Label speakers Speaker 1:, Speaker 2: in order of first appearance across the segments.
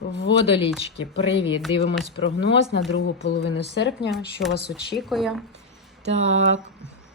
Speaker 1: Водолічки, привіт! Дивимось прогноз на другу половину серпня. Що вас очікує? Так,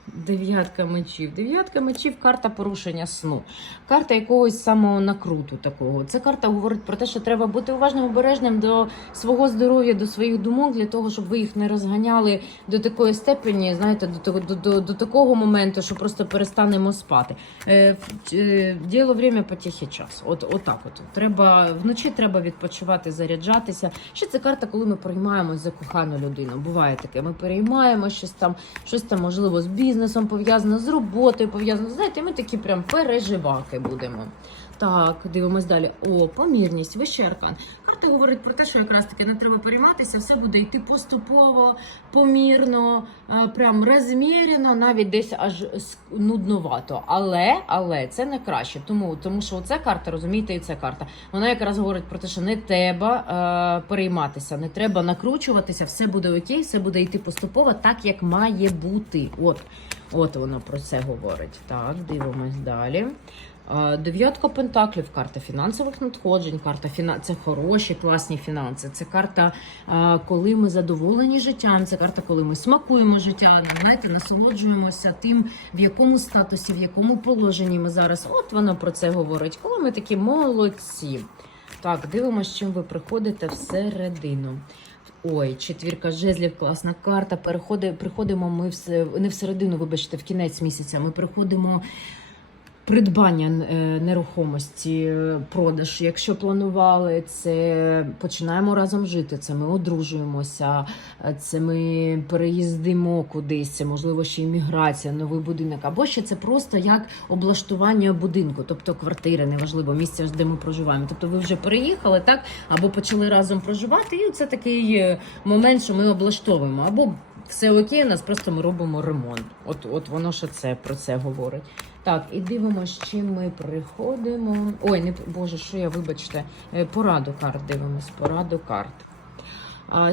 Speaker 1: дев'ятка мечів. Дев'ятка мечів карта порушення сну. Карта якогось самого накруту такого. Це карта говорить про те, що треба бути уважним, обережним до свого здоров'я, до своїх думок, для того, щоб ви їх не розганяли до такої степені, знаєте, до, до, до, до такого моменту, що просто перестанемо спати. Е, е, Діло время потіхи час. От, отак от. Треба вночі треба відпочивати, заряджатися. Ще це карта, коли ми приймаємось за кохану людину. Буває таке. Ми переймаємо щось там, щось там можливо з бізнесом пов'язано, з роботою пов'язано. Знаєте, ми такі прям переживаки будемо. Так, дивимось далі. О, помірність, вищий. Карта говорить про те, що якраз таки не треба перейматися, все буде йти поступово, помірно, е, прям розмірено, навіть десь аж нудновато. Але, але це не краще. Тому, тому що оця карта, розумієте, і ця карта. Вона якраз говорить про те, що не треба е, перейматися, не треба накручуватися, все буде окей, все буде йти поступово, так як має бути. От, от воно про це говорить. Так, дивимось далі. Дев'ятка пентаклів, карта фінансових надходжень, карта фіна... це хороші, класні фінанси. Це карта, коли ми задоволені життям. Це карта, коли ми смакуємо життя, знаєте, насолоджуємося тим, в якому статусі, в якому положенні ми зараз. От воно про це говорить. Коли ми такі молодці. Так, дивимося, чим ви приходите всередину. Ой, четвірка жезлів, класна карта. Переходи, приходимо ми все не всередину, вибачте, в кінець місяця. Ми приходимо придбання е, нерухомості, е, продаж. Якщо планували, це починаємо разом жити. Це ми одружуємося, е, це ми переїздимо кудись. Це можливо ще імміграція, новий будинок. Або ще це просто як облаштування будинку, тобто квартири, неважливо, місця, де ми проживаємо. Тобто ви вже переїхали, так або почали разом проживати, і це такий момент, що ми облаштовуємо. Або все окей, у нас просто ми робимо ремонт. От, от воно ще це про це говорить. Так, і дивимося, чим ми приходимо. Ой, не боже, що я, вибачте, Е, пораду карт дивимось, пораду карт.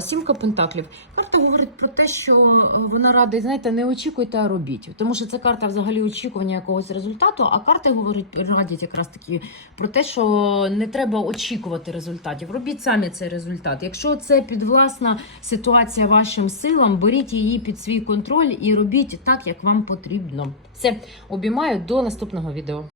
Speaker 1: Сімка пентаклів. Карта говорить про те, що е, вона радить, знаєте, не очікуйте, а робіть. Тому що це карта взагалі очікування якогось результату, а карти говорять, радять якраз таки про те, що не треба очікувати результатів. Робіть самі цей результат. Якщо це підвласна ситуація вашим силам, беріть її під свій контроль і робіть так, як вам потрібно. Все, обіймаю до наступного відео.